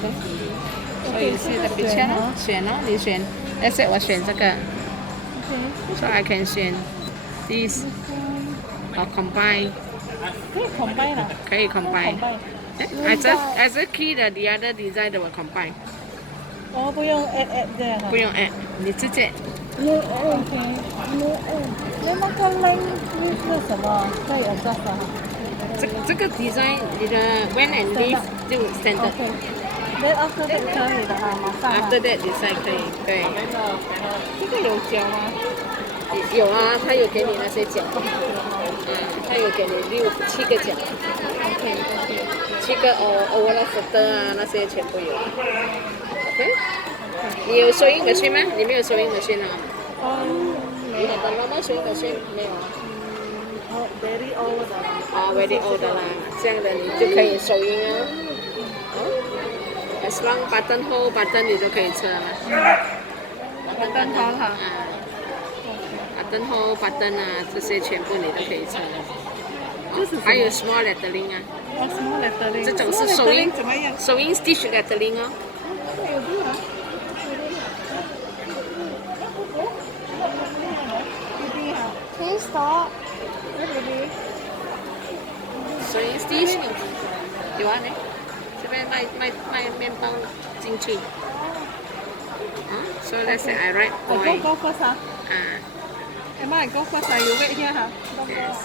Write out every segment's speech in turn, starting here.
所以是的比较选哦，你选。Let's say 我选这个 OK， ，so I can 选 this or combine，可以 combine 啦，可以 combine。I just key the other design that will combine。哦，不用 add 这样哈。不用 add，你直接。No OK， No add。那个 length 是什么？可以 adjust 哈。这个 design 你的 when and leave 就 standard。Then after that 可以的哈，马上。After that design 可以，对。这个有脚吗？有啊，他有给你那些脚。他有给你7个脚。7个overall footer 啊，那些全部有。OK。你有收音machine吗？你没有收音machine啊？你的 normal 收音machine没有啊？Very old 的。very old 的啦，这样的你就可以收音啊。As long button hold button 你都可以测了。button hold 哈。button hold button 啊，这些全部你都可以测。还有 small lettering 啊。small lettering。这种是收音怎么样？收音 stitch lettering 哦。Can you stop? 收音 stitch 有啊没？这边卖面包进去。So let's say I write boy. I go first 哈。Am I go first? You wait here 哈。Yes.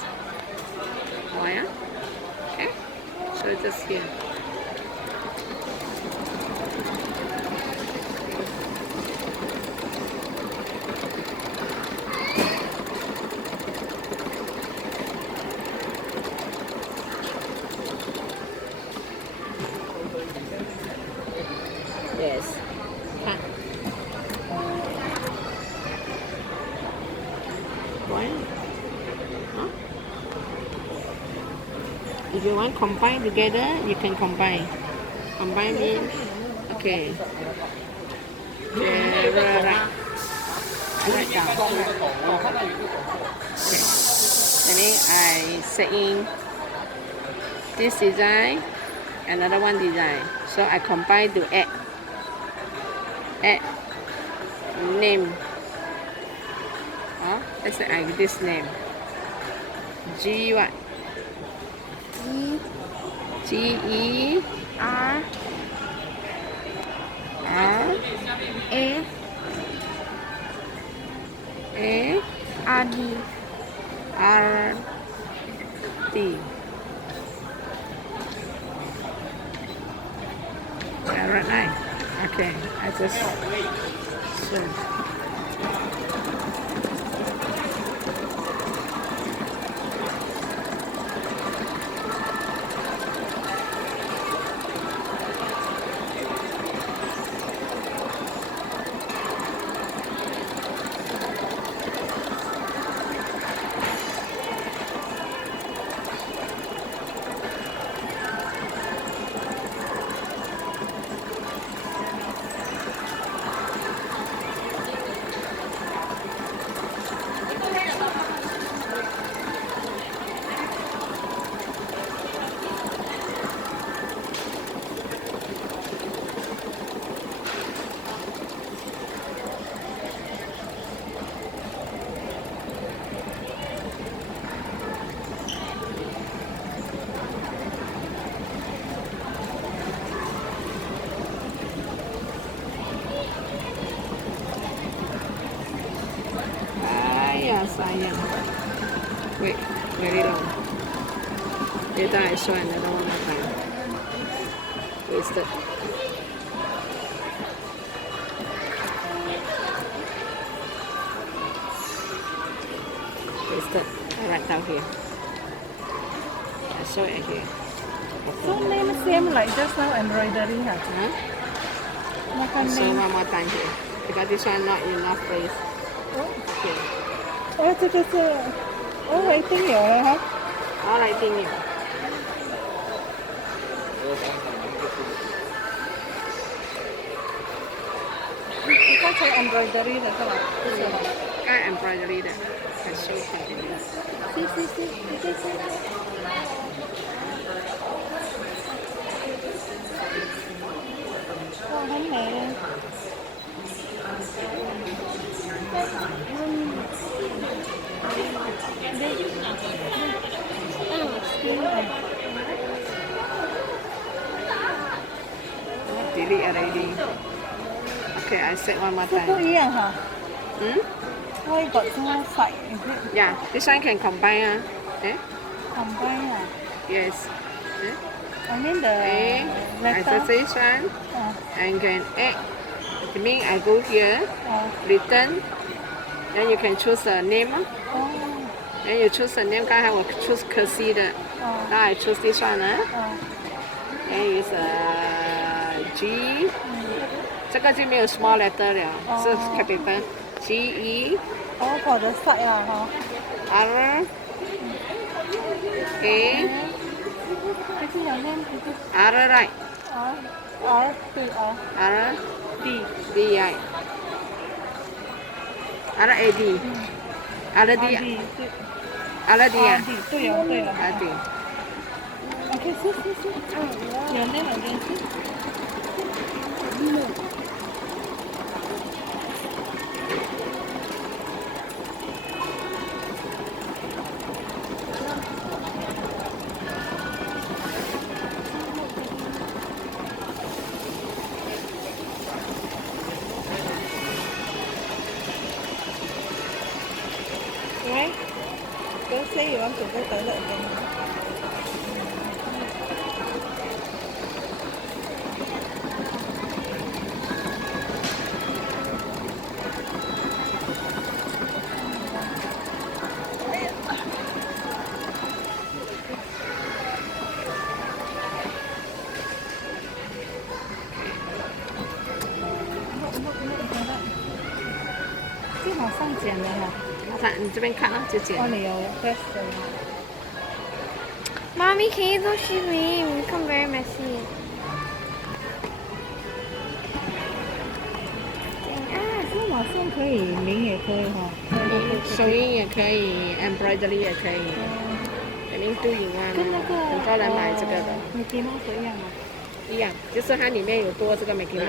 Boy 啊。Okay. So just here. Yes. Boy. Huh? If you want combine together, you can combine. Combine means okay. Write down. Okay. And then I set in this design, another one design. So I combine to add name. Let's say I this name. G what? G E R R A A R D R D. Right. Okay, I just search. Sayang. Wait, very long. Later I show another one more time. Wasted. Wasted. I write down here. I show it here. So name same like just now embroidery ha? I show one more time here. Because this one not enough place. Okay. 这个是writing 有了哈。writing 有。你刚才 embroidery 的是吧？是吗？刚 embroidery 的，还修剪的。是。delete already. Okay, I set one more 这不 time. 一样哈。Why got two side? Is it Yeah, this one can combine. combine? Yes. I mean the I letter. set this one and can add. It means I go here, return. Then you can choose a name. Then you choose a name. 刚才我 choose 可惜的。Now I choose this one. Then is G. 这个就没有 small letter 了，是 capital G E。for the side 啊R A R right R D I R A D R D R D 啊，对哦对了。啊对。OK， 是。有那两件事。Why? Don't say you want to go toilet again. Cái màu xanh chèn này hả? 你这边看啊，就剪。你有 press 的吗？ Mommy, can you go see me? We become very messy. 这马上可以，名也可以哈。手印也可以 ，embroidery 也可以，肯定都有啊。跟那个很多人买这个的。Mickey Mouse 一样吗？一样，就是它里面有多这个 Mickey Mouse。